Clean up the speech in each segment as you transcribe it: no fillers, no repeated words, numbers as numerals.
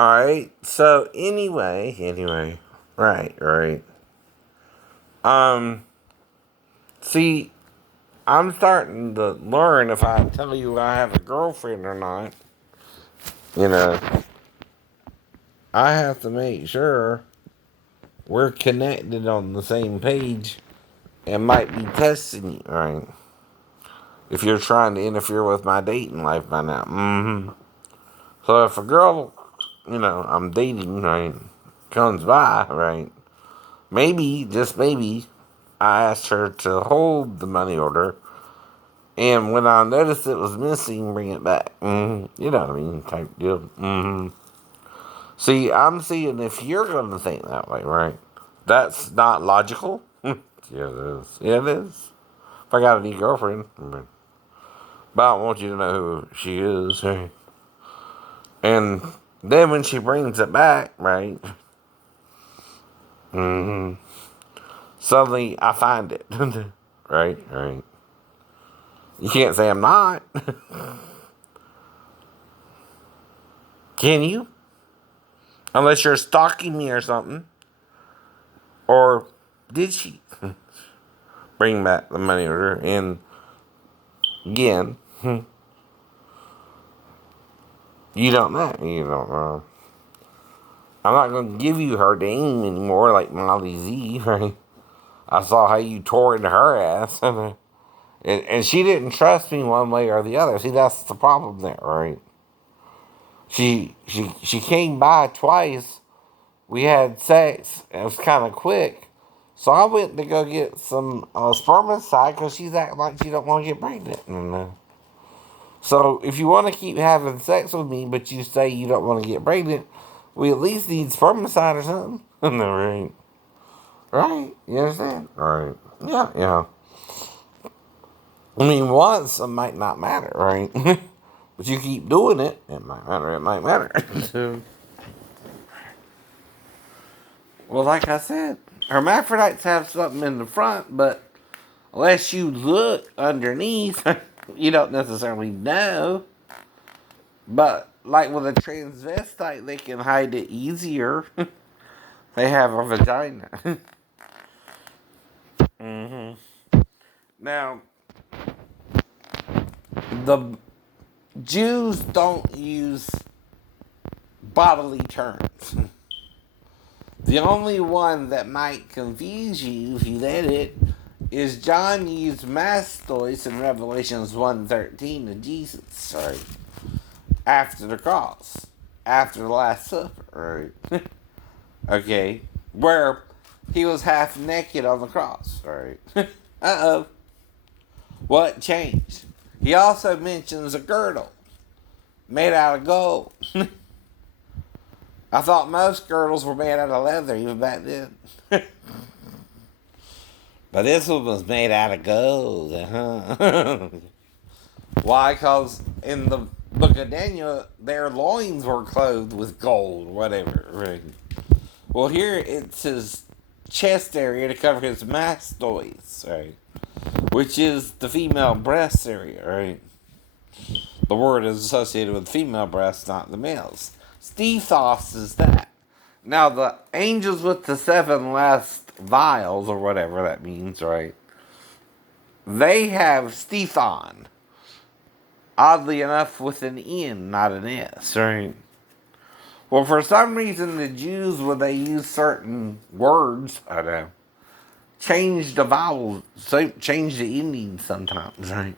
Alright, so anyway, right. Um, see, I'm starting to learn if I tell you I have a girlfriend or not, you know, I have to make sure we're connected on the same page and might be testing you, right? If you're trying to interfere with my dating life by now. So if a girl, I'm dating, right, comes by, right, maybe, just maybe, I asked her to hold the money order, and when I noticed it was missing, bring it back. You know what I mean, type deal. See, I'm seeing if you're going to think that way, right? That's not logical. Yeah, it is. Yeah, it is. If I got a new girlfriend, but I don't want you to know who she is. Right? And then when she brings it back, right? Suddenly I find it. Right. You can't say I'm not. Can you? Unless you're stalking me or something. Or did she bring back the money order? And again, you don't know. You don't know. I'm not going to give you her name anymore like Molly Z, right? I saw how you tore into her ass. And she didn't trust me one way or the other. See, that's the problem there, right? She came by twice. We had sex. It was kind of quick. So I went to go get some spermicide because she's acting like she don't want to get pregnant. So if you want to keep having sex with me, but you say you don't want to get pregnant, we at least need spermicide or something. No, right? Right? You understand? Right. Yeah. I mean, once it might not matter, right? But you keep doing it, it might matter. Well, like I said, hermaphrodites have something in the front, but unless you look underneath, you don't necessarily know. But like with a transvestite, they can hide it easier. They have a vagina. Now, the Jews don't use bodily terms. The only one that might confuse you if you let it is John used mastois in Revelations 1:13 to Jesus, sorry, after the cross, after the Last Supper, right? Okay, where he was half naked on the cross, right? Uh-oh. What changed? He also mentions a girdle made out of gold. I thought most girdles were made out of leather even back then. But this one was made out of gold. Why? Because in the book of Daniel, their loins were clothed with gold, whatever. Right? Well, here it's his chest area to cover his mastoids, right? Which is the female breast area, right? The word is associated with female breasts, not the males. Stethos is that. Now, the angels with the seven last vials, or whatever that means, right? They have Stethon. Oddly enough, with an N, not an S, right? Well, for some reason, the Jews, when they use certain words, I don't know, change the vowels, so change the ending sometimes, right?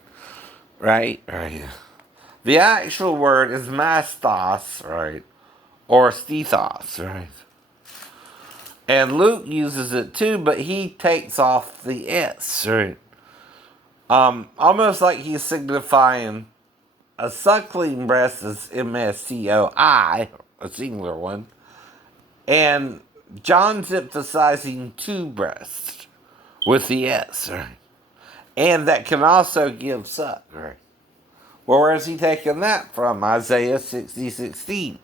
Right. The actual word is mastos, right? Or stethos, right? And Luke uses it too, but he takes off the S, right? Almost like he's signifying a suckling breast is MSTOI, a singular one, and John's emphasizing two breasts with the S, right? And that can also give suck, right? Well, where's he taking that from? Isaiah 60:16.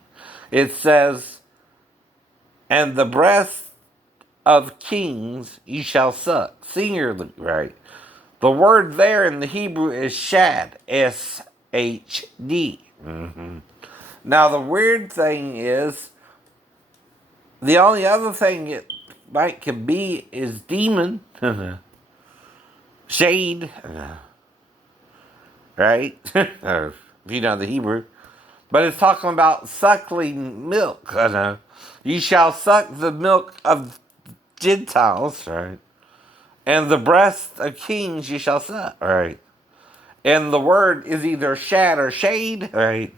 It says, "And the breast of kings you shall suck," singularly, right? The word there in the Hebrew is shad, S-H-D. Now, the weird thing is, the only other thing it could be is demon, shade, right? Or if you know the Hebrew. But it's talking about suckling milk. You shall suck the milk of Gentiles, right? And the breast of kings you shall suck, right? And the word is either shad or shade, right?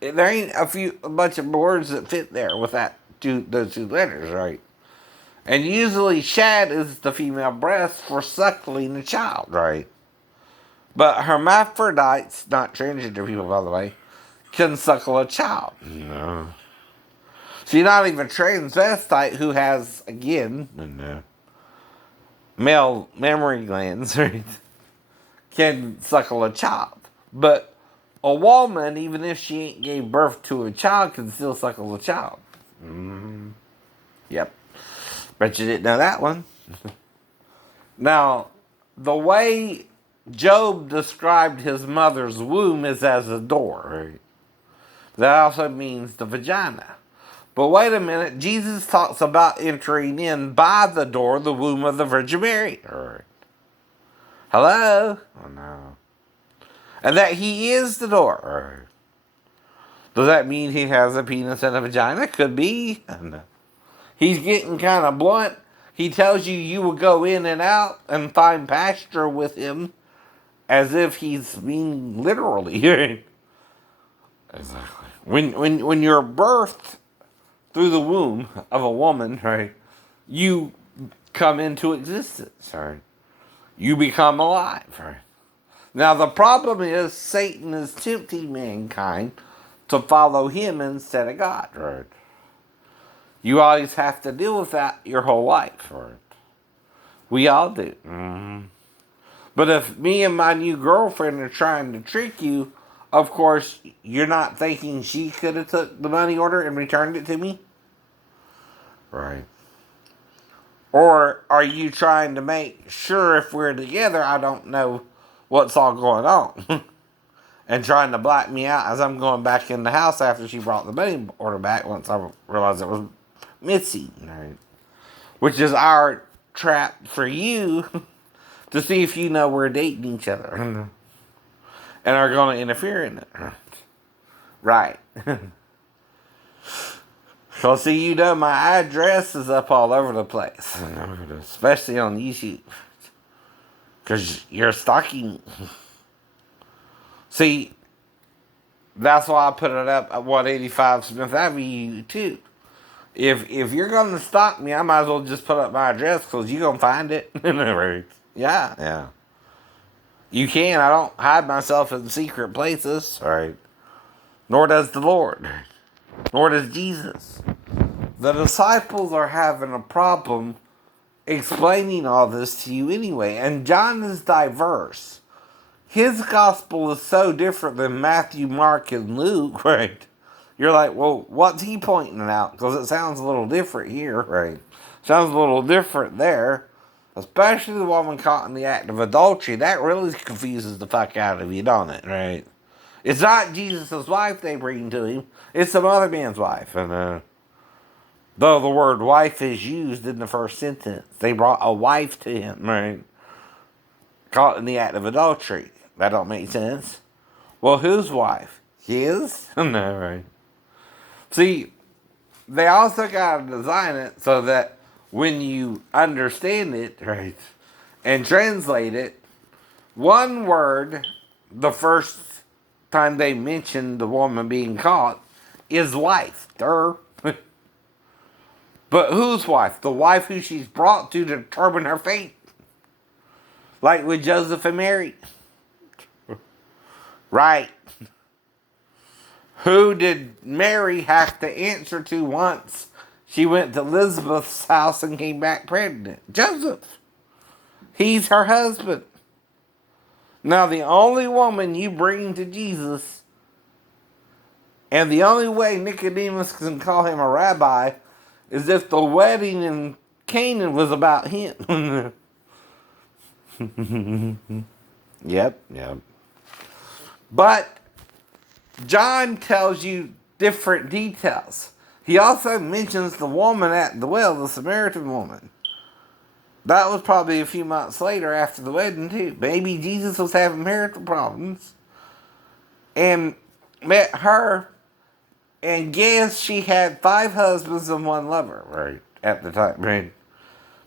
There ain't a bunch of words that fit there with those two letters, right? And usually shad is the female breast for suckling a child, right? But hermaphrodites, not transgender people, by the way, can suckle a child. No. So you're not even transvestite who has, again, no, male mammary glands, right, can suckle a child. But a woman, even if she ain't gave birth to a child, can still suckle a child. Yep. Bet you didn't know that one. Now, the way Job described his mother's womb is as a door, right? That also means the vagina. But wait a minute, Jesus talks about entering in by the door, the womb of the Virgin Mary. Right. Hello? Oh, no. And that he is the door. Right. Does that mean he has a penis and a vagina? Could be. No. He's getting kind of blunt. He tells you will go in and out and find pasture with him as if he's being literally. Exactly. When you're birthed through the womb of a woman, right, you come into existence, right? You become alive, right? Now, the problem is Satan is tempting mankind to follow him instead of God, right? You always have to deal with that your whole life, right? We all do. Mm-hmm. But if me and my new girlfriend are trying to trick you, of course, you're not thinking she could have took the money order and returned it to me? Right. Or are you trying to make sure if we're together, I don't know what's all going on? And trying to black me out as I'm going back in the house after she brought the money order back once I realized it was Mitzi. Right. Which is our trap for you to see if you know we're dating each other. And are going to interfere in it. Right. So see, you know my address is up all over the place. Especially on YouTube. Because you're stalking. See, that's why I put it up at 185 Smith Avenue too. If you're going to stalk me, I might as well just put up my address because you're going to find it. Yeah. You can. I don't hide myself in secret places. Right. Nor does the Lord. Nor does Jesus. The disciples are having a problem explaining all this to you anyway. And John is diverse. His gospel is so different than Matthew, Mark, and Luke, right? You're like, well, what's he pointing out? Because it sounds a little different here, right? Sounds a little different there. Especially the woman caught in the act of adultery. That really confuses the fuck out of you, don't it, right? It's not Jesus' wife they bring to him. It's some other man's wife. And though the word wife is used in the first sentence, they brought a wife to him, right? Caught in the act of adultery. That don't make sense. Well, whose wife? His? No, right. See, they also got to design it so that when you understand it, right, and translate it, one word, the first time they mention the woman being caught, is wife. But whose wife? The wife who she's brought to determine her fate. Like with Joseph and Mary. Right. Who did Mary have to answer to once she went to Elizabeth's house and came back pregnant? Joseph. He's her husband. Now, the only woman you bring to Jesus, and the only way Nicodemus can call him a rabbi, is if the wedding in Canaan was about him. Yep. But John tells you different details. He also mentions the woman at the well, the Samaritan woman. That was probably a few months later after the wedding, too. Maybe Jesus was having marital problems and met her, and guess she had 5 husbands and 1 lover, right, at the time, right?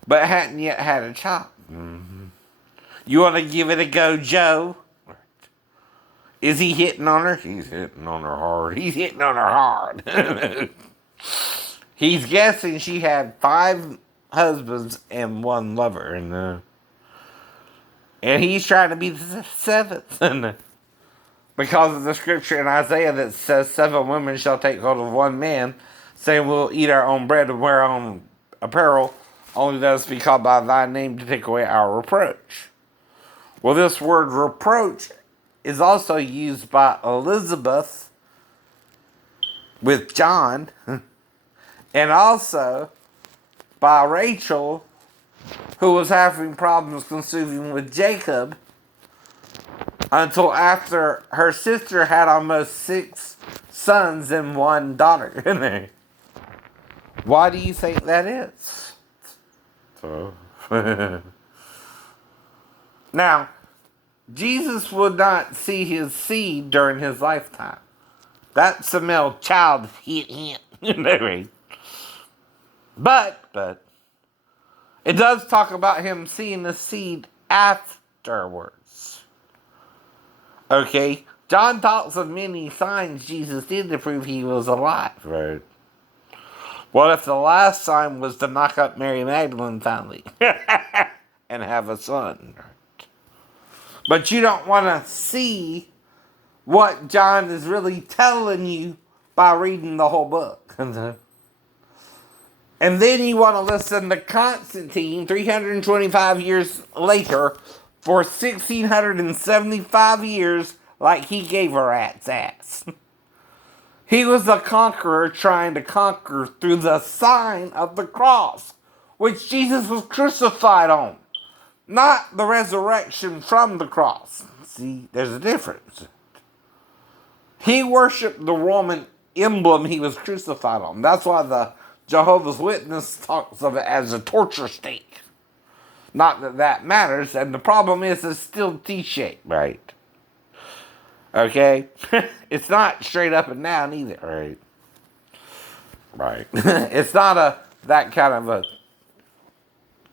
But hadn't yet had a child. Mm-hmm. You want to give it a go, Joe? Is he hitting on her? He's hitting on her hard. He's hitting on her hard. He's guessing she had 5 husbands and 1 lover, and he's trying to be the 7th. Because of the scripture in Isaiah that says 7 women shall take hold of 1 man, saying we'll eat our own bread and wear our own apparel, only let us be called by thy name to take away our reproach. Well, this word reproach is also used by Elizabeth with John, and also by Rachel, who was having problems conceiving with Jacob, until after her sister had almost 6 sons and 1 daughter in there. Why do you think that is? So, now, Jesus would not see his seed during his lifetime. That's the male child hint. But it does talk about him seeing the seed afterwards. Okay, John talks of many signs Jesus did to prove he was alive. Right. What if the last sign was to knock up Mary Magdalene finally and have a son? But you don't want to see what John is really telling you by reading the whole book. And then you want to listen to Constantine 325 years later for 1675 years like he gave a rat's ass. He was a conqueror trying to conquer through the sign of the cross, which Jesus was crucified on, not the resurrection from the cross. See, there's a difference. He worshipped the Roman emblem he was crucified on. That's why the Jehovah's Witness talks of it as a torture stake. Not that that matters, and the problem is it's still T-shaped, right? Okay? It's not straight up and down either, right? Right. It's not that kind of a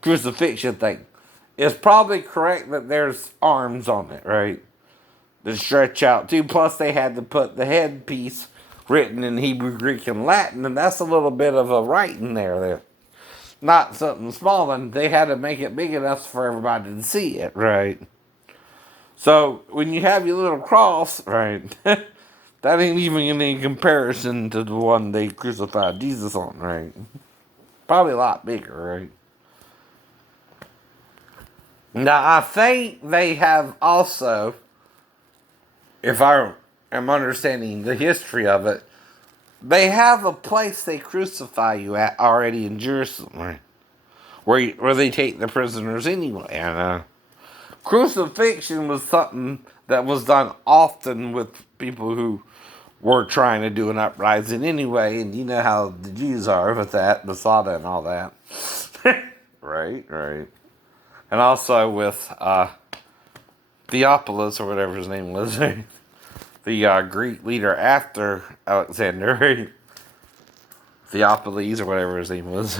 crucifixion thing. It's probably correct that there's arms on it, right? That stretch out too. Plus they had to put the headpiece written in Hebrew, Greek, and Latin, and that's a little bit of a writing there. Not something small, and they had to make it big enough for everybody to see it, right? So, when you have your little cross, right, that ain't even any comparison to the one they crucified Jesus on, right? Probably a lot bigger, right? Now, I think they have also, if I am understanding the history of it, they have a place they crucify you at already in Jerusalem, right? Where they take the prisoners anyway. And crucifixion was something that was done often with people who were trying to do an uprising anyway. And you know how the Jews are with that, Masada and all that. Right. And also with Theophilus, or whatever his name was, the Greek leader after Alexander, right? Theophilus, or whatever his name was.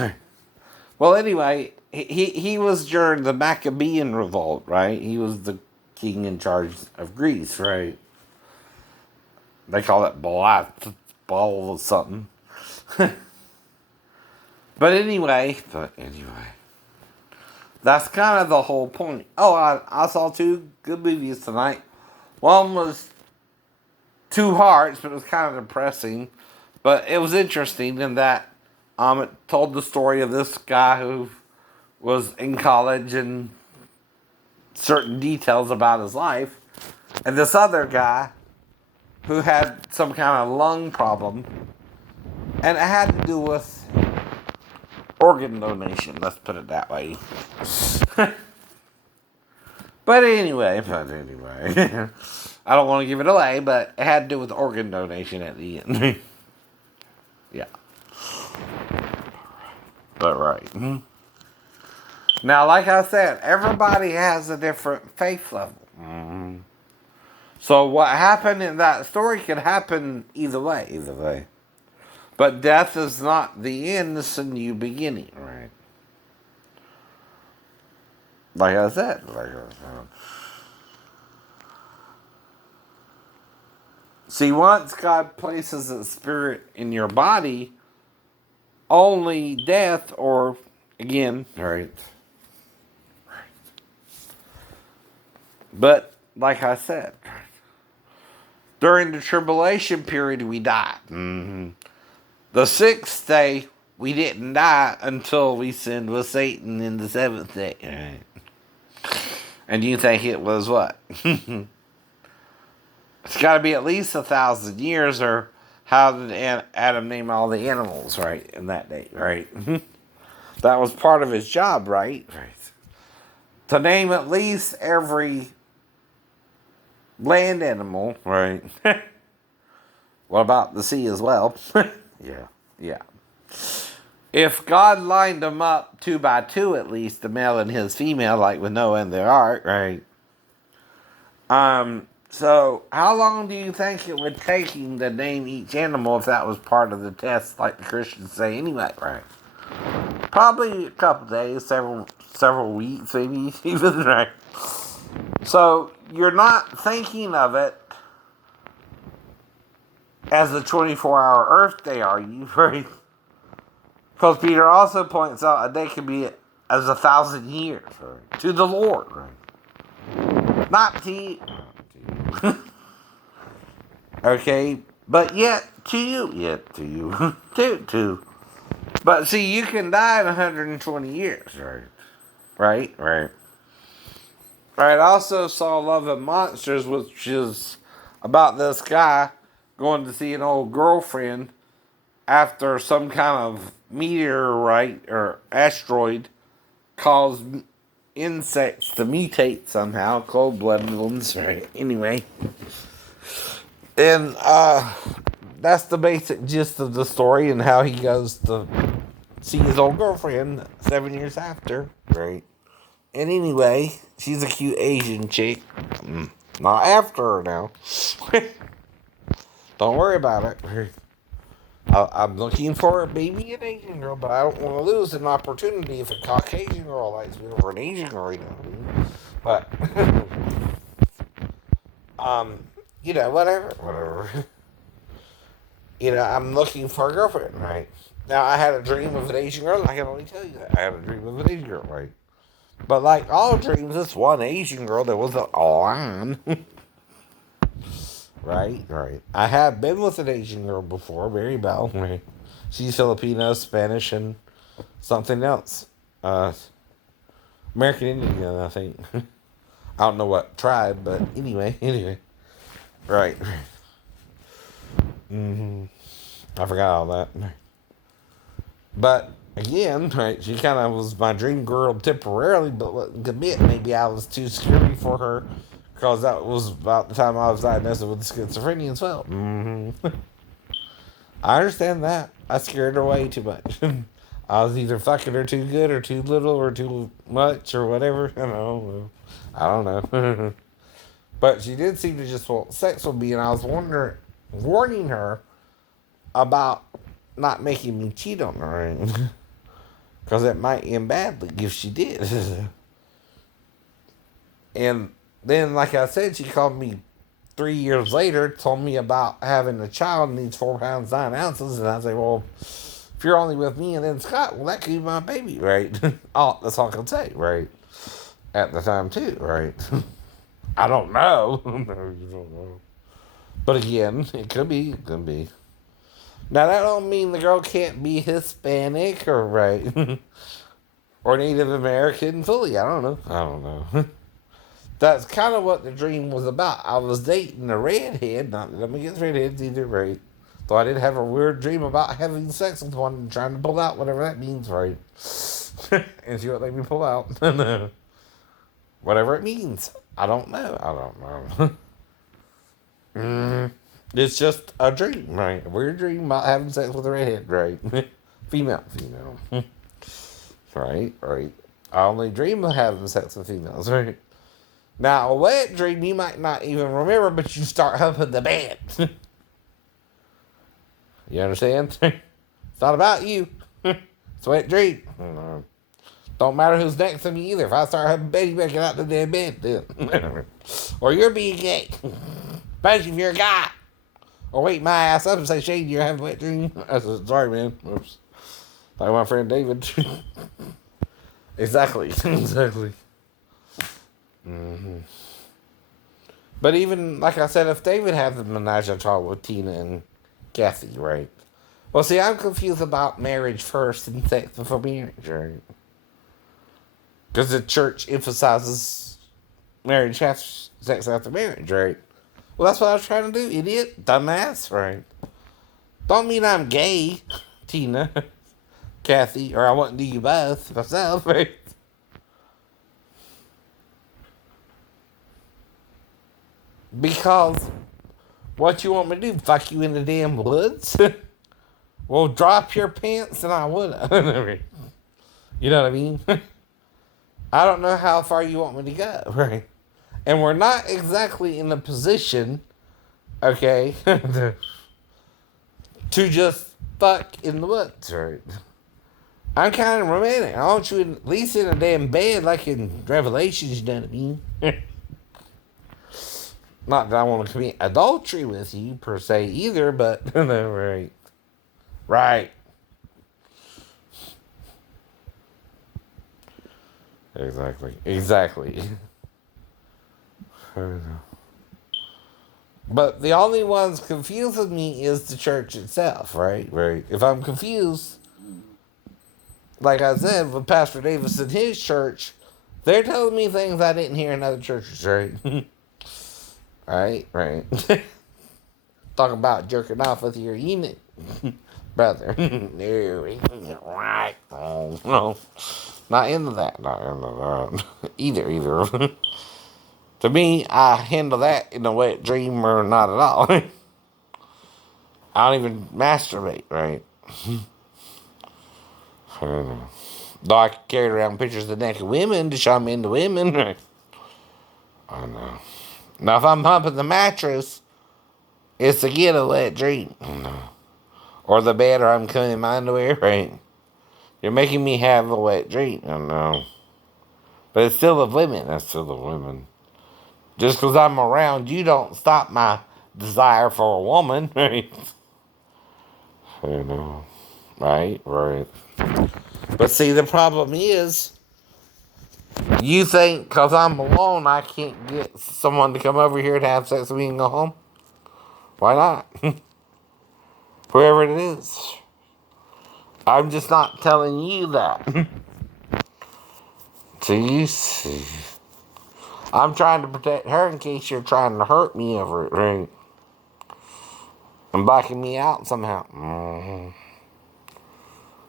Well, anyway, he was during the Maccabean revolt, right? He was the king in charge of Greece, right? They call it Ball or something. But anyway, that's kind of the whole point. Oh, I saw 2 good movies tonight. One was 2 Hearts, but it was kind of depressing. But it was interesting in that it told the story of this guy who was in college and certain details about his life. And this other guy who had some kind of lung problem. And it had to do with organ donation, let's put it that way. But anyway, I don't want to give it away, but it had to do with organ donation at the end. Yeah. But right. Mm-hmm. Now, like I said, everybody has a different faith level. Mm-hmm. So what happened in that story could happen either way. Either way. But death is not the end, it's a new beginning. Right. Like I said. See, once God places a spirit in your body, only death or, again, right. But, like I said, during the tribulation period, we died. Mm-hmm. The sixth day, we didn't die until we sinned with Satan in the seventh day. Right. And you think it was what? It's got to be at least 1,000 years, or how did Adam name all the animals, right, in that day, right? That was part of his job, right? Right. To name at least every land animal, right? What about the sea as well? Yeah, yeah. If God lined them up 2 by 2 at least, the male and his female, like with Noah and the ark, right? So how long do you think it would take him to name each animal if that was part of the test, like the Christians say anyway, right? Probably a couple days, several weeks, maybe even, right? So you're not thinking of it as a 24-hour Earth day, are you? Right? Because Peter also points out a day can be as 1,000 years, right? To the Lord, right? Not to you. Okay, but yet to you, to. But see, you can die in 120 years, right? Right. I also saw Love and Monsters, which is about this guy going to see an old girlfriend after some kind of meteorite or asteroid caused insects to mutate somehow, cold-blooded ones, right? Anyway. And that's the basic gist of the story, and how he goes to see his old girlfriend 7 years after, right? And anyway, she's a cute Asian chick. Not after her now. Don't worry about it. I'm looking for maybe an Asian girl, but I don't want to lose an opportunity if a Caucasian girl likes me over an Asian girl, you know. But, whatever. I'm looking for a girlfriend, right? Now, I had a dream of an Asian girl, I can only tell you that. I had a dream of an Asian girl, right? But like all dreams, this one Asian girl that was on. Right. I have been with an Asian girl before, Mary Bell. Right. She's Filipino, Spanish, and something else. American Indian, I think. I don't know what tribe, but anyway. Right. I forgot all that. But again, right, she kind of was my dream girl temporarily, but wouldn't commit. Maybe I was too scary for her, because that was about the time I was diagnosed with schizophrenia as well. I understand that. I scared her way too much. I was either fucking her too good or too little or too much or whatever. I don't know. But she did seem to just want sex with me, and I was warning her about not making me cheat on her. Because it might end badly if she did. And then, like I said, she called me 3 years later, told me about having a child needs 4 pounds 9 ounces, and I said, well, if you're only with me and then Scott, well, that could be my baby, right? That's all I can say, right? At the time, too, right? I don't know. No, you don't know. But again, it could be. Now, that don't mean the girl can't be Hispanic or, right, or Native American fully. I don't know. That's kind of what the dream was about. I was dating a redhead, not that I'm against redheads either, right? Though I did have a weird dream about having sex with one and trying to pull out whatever that means, right? And she won't let me pull out. Whatever it means. I don't know. It's just a dream, right? A weird dream about having sex with a redhead, right? Female. Right. I only dream of having sex with females, right? Now, a wet dream you might not even remember, but you start humping the bed. You understand? It's not about you. It's a wet dream. Don't matter who's next to me either. If I start humping bed, you better get out the damn bed. Or you're being gay. Especially if you're a guy. Or wake my ass up and say, Shane, you're having a wet dream. I said, sorry, man. Oops. Like my friend David. Exactly. But even, like I said, if David had the menage a trois with Tina and Kathy, right? Well, see, I'm confused about marriage first and sex before marriage, right? Because the church emphasizes marriage after sex after marriage, right? Well, that's what I was trying to do, idiot. Dumbass, right? Don't mean I'm gay, Tina, Kathy, or I wouldn't do you both myself, right? Because what you want me to do? Fuck you in the damn woods? Well, drop your pants and I would. You know what I mean? I don't know how far you want me to go, right? And we're not exactly in a position, okay, to just fuck in the woods, right? I'm kind of romantic. I want you at least in a damn bed like in Revelations, you know what I mean? Not that I want to commit adultery with you, per se, either, but, no, right. Right. Exactly. But the only ones confusing me is the church itself, right? Right. If I'm confused, like I said, with Pastor Davis and his church, they're telling me things I didn't hear in other churches, right? Right. Talk about jerking off with your eunuch, brother. No, right. Oh, no. Not into that. Not into that. Either. To me, I handle that in a wet dream or not at all. I don't even masturbate, right? I don't know. Though I carried around pictures of naked women to show I'm into women, right? I don't know. Now, if I'm humping the mattress, it's to get a wet dream. Or the bed, or I'm coming in my underwear, right? You're making me have a wet dream. I don't know. But it's still of women. That's still of women. Just because I'm around you don't stop my desire for a woman, right? I don't know. Right. But see, the problem is, you think because I'm alone, I can't get someone to come over here to have sex with me and go home? Why not? Whoever it is. I'm just not telling you that. So you see. I'm trying to protect her in case you're trying to hurt me over it, right? And blacking me out somehow.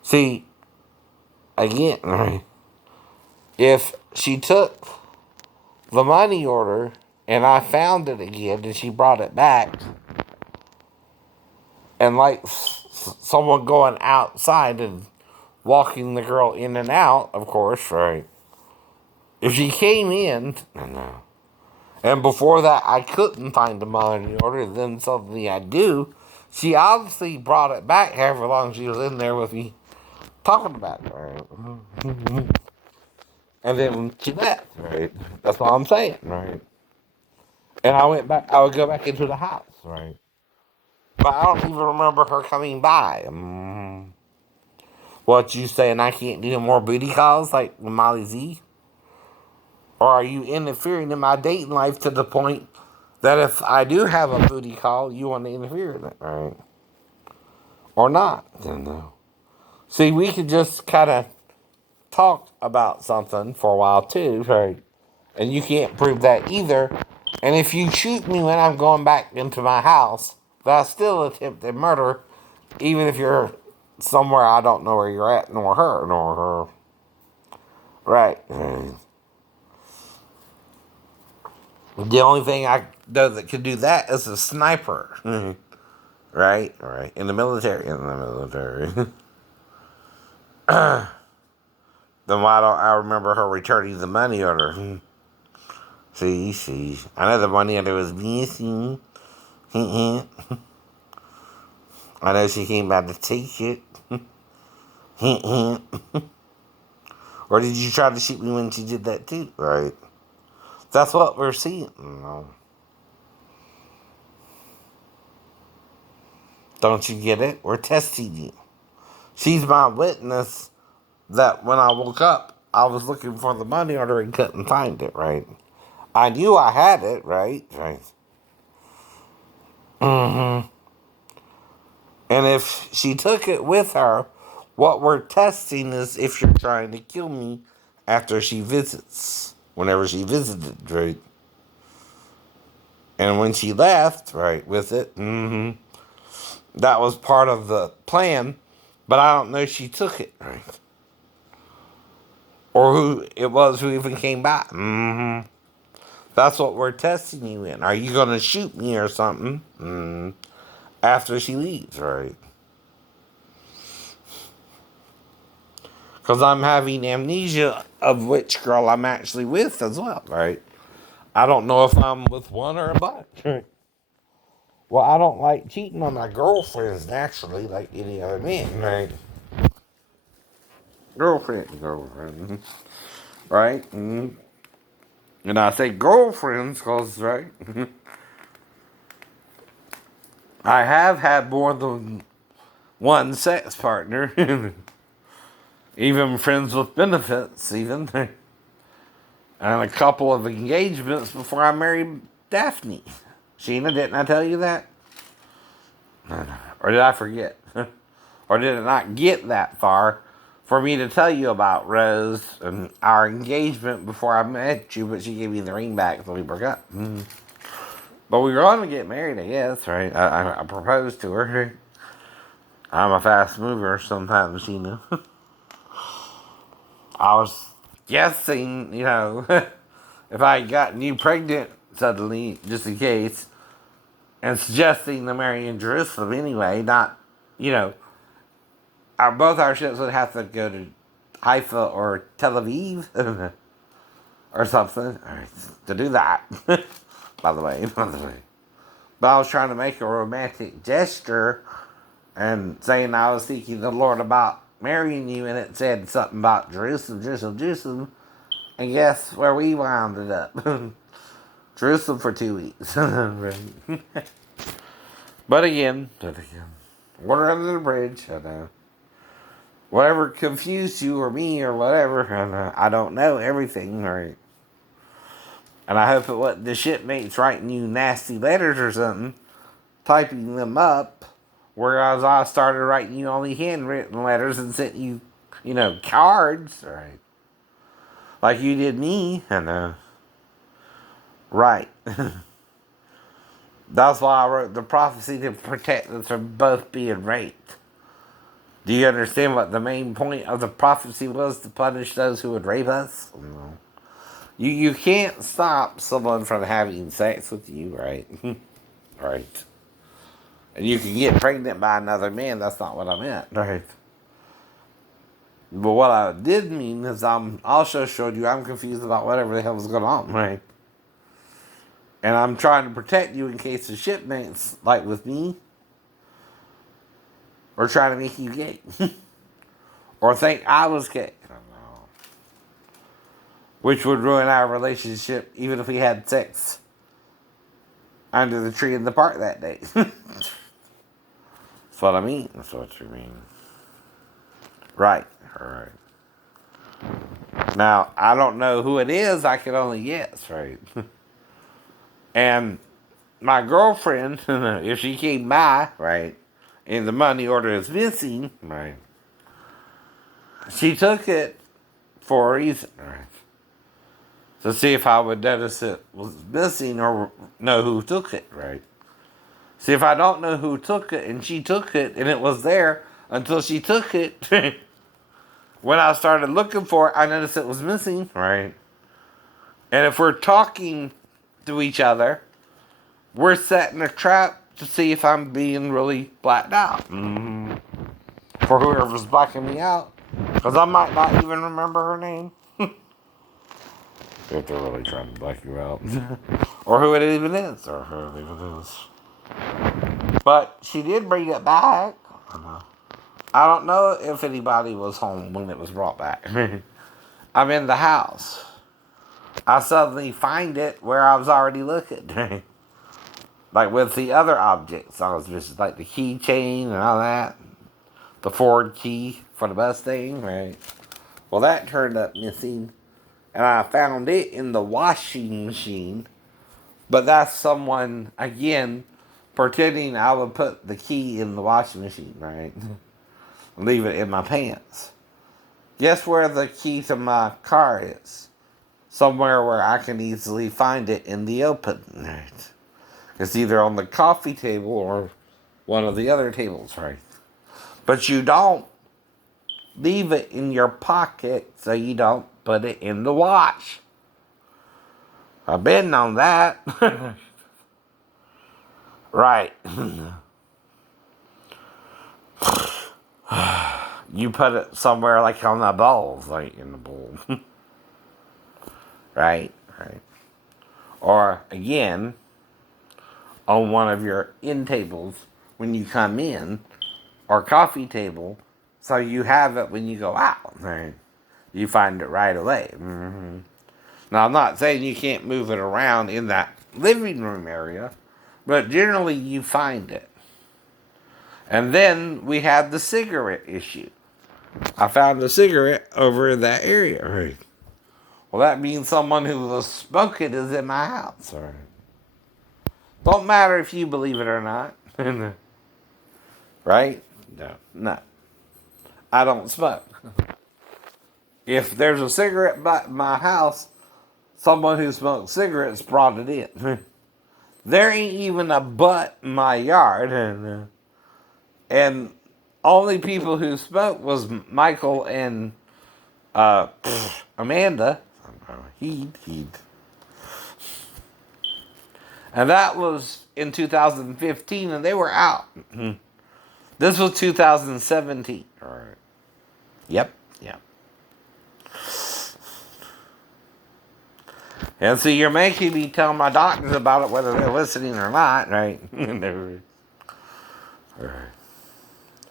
See, again, right? If she took the money order and I found it again and she brought it back, and like someone going outside and walking the girl in and out, of course, right? If she came in, and before that I couldn't find the money order, then suddenly I do, she obviously brought it back however long she was in there with me talking about it, right? And then she left, right? That's what I'm saying, right? And I would go back into the house, right? But I don't even remember her coming by. What, you saying I can't do no more booty calls like Molly Z? Or are you interfering in my dating life to the point that if I do have a booty call, you want to interfere in it, right? Or not? I don't know. See, we could just kind of talk about something for a while too, right? And you can't prove that either. And if you shoot me when I'm going back into my house, that's still attempted murder, even if you're somewhere I don't know where you're at, nor her. Right. The only thing though that could do that is a sniper. Right? Right. In the military. Then why don't I remember her returning the money order? See. I know the money order was missing. I know she came by to take it. Or did you try to shoot me when she did that too? Right. That's what we're seeing. No. Don't you get it? We're testing you. She's my witness that when I woke up, I was looking for the money order and couldn't find it, right? I knew I had it, right? Right. Mm-hmm. And if she took it with her, what we're testing is if you're trying to kill me after she visits. Whenever she visited, right? And when she left, right, with it, that was part of the plan, but I don't know she took it, right? Or who it was who even came back. That's what we're testing you in. Are you going to shoot me or something after she leaves, right? Because I'm having amnesia of which girl I'm actually with as well, right? I don't know if I'm with one or a bunch. Right? Well, I don't like cheating on my girlfriends naturally like any other man, right? Girlfriend. Right? And I say girlfriends because, right? I have had more than one sex partner. Even friends with benefits, even. And a couple of engagements before I married Daphne. Sheena, didn't I tell you that? Or did I forget? Or did it not get that far for me to tell you about Rose and our engagement before I met you, but she gave me the ring back so we broke up? But we were going to get married, I guess, right? I proposed to her. I'm a fast mover sometimes, I was guessing, if I had gotten you pregnant suddenly, just in case, and suggesting to marry in Jerusalem anyway, not, both our ships would have to go to Haifa or Tel Aviv or something to do that. By the way. But I was trying to make a romantic gesture and saying I was seeking the Lord about marrying you, and it said something about Jerusalem. And guess where we wound up? Jerusalem for 2 weeks. But again, water under the bridge. I know. Whatever confused you or me or whatever, I don't know everything, right? And I hope it wasn't the shipmates writing you nasty letters or something, typing them up, whereas I started writing you only handwritten letters and sent you, cards, right? Like you did me, and right. That's why I wrote the prophecy to protect us from both being raped. Do you understand what the main point of the prophecy was? To punish those who would rape us? No. You can't stop someone from having sex with you, right? Right. And you can get pregnant by another man. That's not what I meant, right? But what I did mean is I'm also showed you I'm confused about whatever the hell was going on, right? And I'm trying to protect you in case the shipmates, like with me, or trying to make you gay. Or think I was gay. I don't know. Which would ruin our relationship even if we had sex under the tree in the park that day. That's what I mean. That's what you mean. Right. Alright. Now, I don't know who it is. I can only guess, right? And my girlfriend, if she came by, right, and the money order is missing, right, she took it for a reason, right? To see if I would notice it was missing or know who took it, right? See, if I don't know who took it and she took it and it was there until she took it, when I started looking for it, I noticed it was missing, right? And if we're talking to each other we're setting a trap to see if I'm being really blacked out. For whoever's blacking me out. Because I might not even remember her name. If they're really trying to black you out. Or who it even is. Or who it even is. But she did bring it back. I don't know if anybody was home when it was brought back. I'm in the house. I suddenly find it where I was already looking. Like with the other objects. I was just like the keychain and all that. The Ford key for the Mustang, right? Well, that turned up missing. And I found it in the washing machine. But that's someone, again, pretending I would put the key in the washing machine, right? Leave it in my pants. Guess where the key to my car is? Somewhere where I can easily find it in the open, right? It's either on the coffee table or one of the other tables, right? But you don't leave it in your pocket so you don't put it in the wash. I've been on that. Right. You put it somewhere like on the bowls, like in the bowl. Right? Right. Or, again, on one of your end tables when you come in, or coffee table, so you have it when you go out. Right? You find it right away. Now, I'm not saying you can't move it around in that living room area, but generally you find it. And then we had the cigarette issue. I found a cigarette over in that area. Right. Well, that means someone who was smoking is in my house. Right. Don't matter if you believe it or not. Right? No. I don't smoke. If there's a cigarette butt in my house, someone who smokes cigarettes brought it in. There ain't even a butt in my yard. And only people who smoked was Michael and Amanda. He'd. And that was in 2015, and they were out. This was 2017. All right. Yep. And so you're making me tell my doctors about it, whether they're listening or not, right? All right.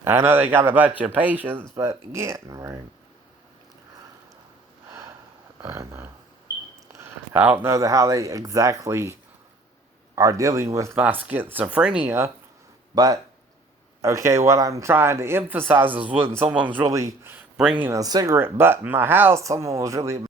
I know they got a bunch of patients, but again, right? I don't know how they exactly are dealing with my schizophrenia, but okay, what I'm trying to emphasize is when someone's really bringing a cigarette butt in my house, someone was really